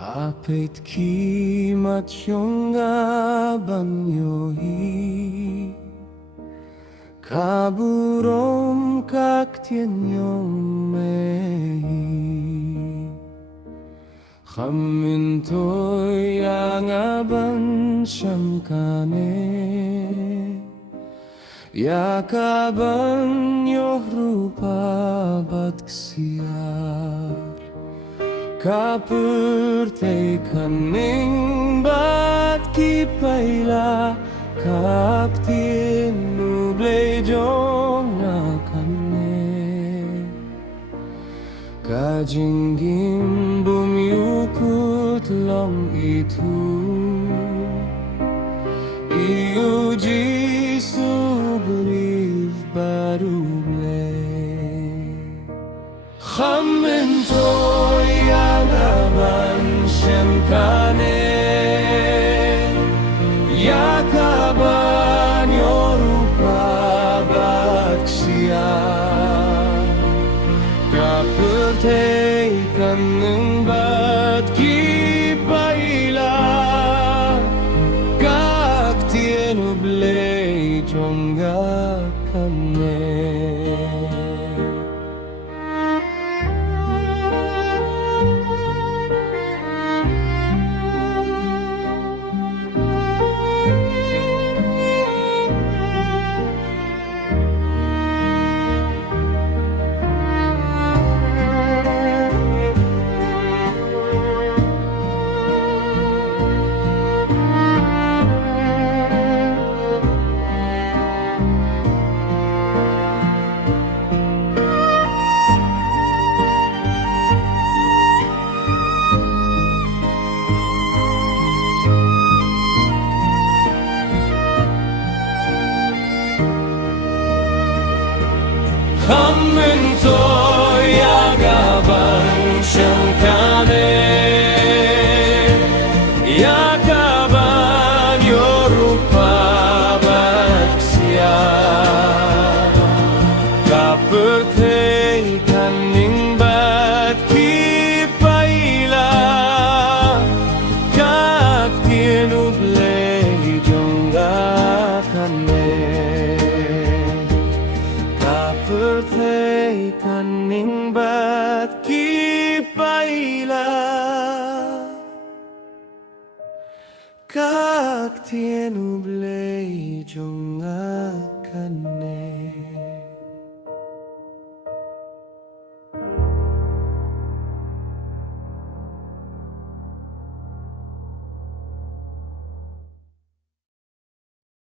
Apit kimat syongga banyohi Kaburom kaktien yong mehi Khamintoy angaban syamkane Yakaban yohrupa batksiar Kapurtay kaning bat kipayla Kaptien nublay jong na kane Kajinggim bumyukut long itu Iuji subliv baruble Khamintoy angaban syamkane Yakaban yorupa baksia Kapurtay kaneng bat kipayla Kaktien ublay jongga kane Khamintoy angaban syamkane Yakaban yorupa baksia Kapurtay kaning bat kipayla Kaktien ublay jongga kane Kapurtay kaning bat kipayla Kaktien ublay jongga kane